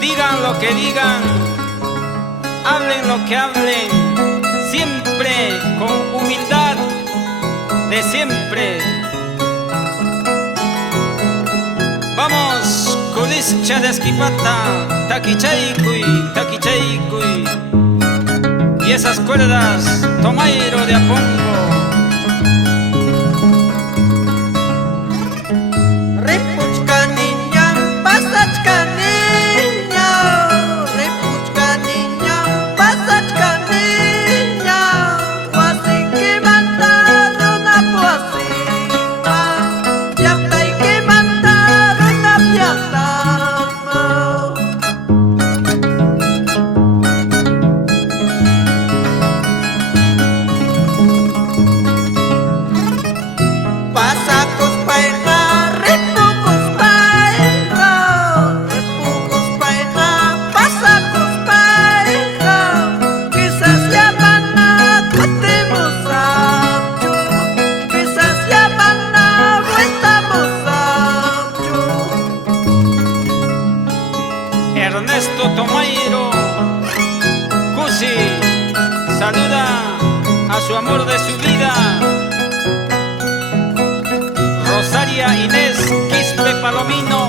Digan lo que digan, hablen lo que hablen, siempre con humildad de siempre. Vamos, kulischa de esquipata, taquichaycuy, taquichaycuy. Y esas cuerdas, tomairo de apongo. Repuchka niña, pasachka niña, repuchka niña, pasachka niña, wasi que mandaron a poesía, yakta y que mandaron a piaklama. Pasacos paeja, repocos paeja, repocos paeja, pasacos paeja, quizás llaman a cotemos ancho, quizás llaman a vueltamos ancho. Ernesto Tomairo, Cusi, saluda a su amor de su vida, Rosaria Inés Quispe Palomino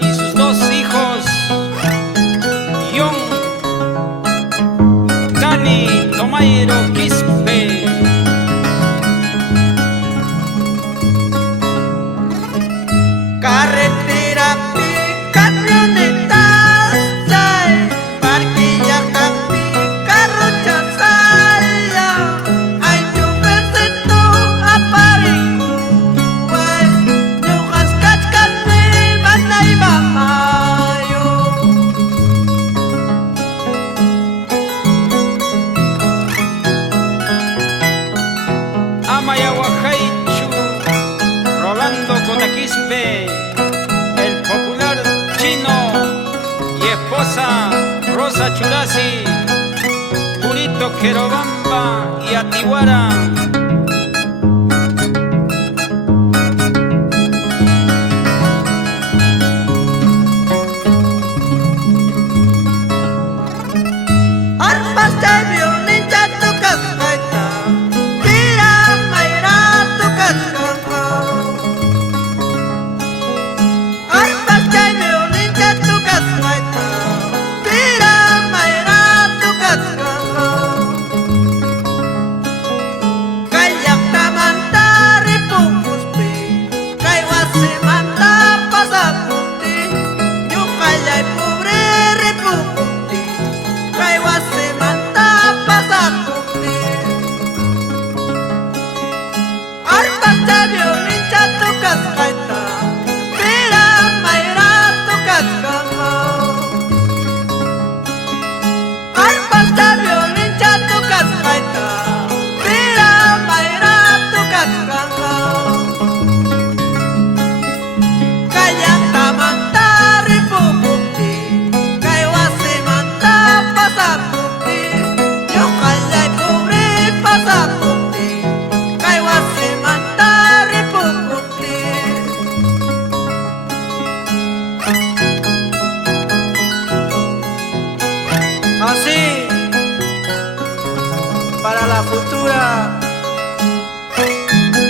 y sus dos hijos, John, Dani Tomairo Quispe. Carretera pi, camionetas hay, parquilla campi, carrocha saya, hay chofer sento apariku, hay ñujas cachcane, banay mamayo. Amayahuajaichu, Rolando Cotaquispe, el popular chino y esposa Rosa Churasi, Purito Querobamba y Atihuara. Arpas de violín ya tocas gaita, mira mayra tocas gaita. Arpas de violín ya tocas gaita, mira mayra tocas gaita. Kayak tamanta ripungkus pi, kaiwas semanta pasaputi, yo kayay pobre ripungkuti. Kaiwas semanta pasaputi. Arpas de violín ya tocas gaita, mira mayra tocas gaita. Arpas de violín ya tocas gaita, mira mayra tocas gaita. Kayak tamanta ripuputi, kaiwas semanta pasaputi, yo kayay pobre pasaputi, kaiwas semanta ripuputi. Así, para la futura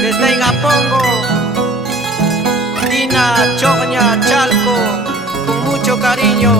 que está en Apongo, Dina Chogna Chalco, con mucho cariño.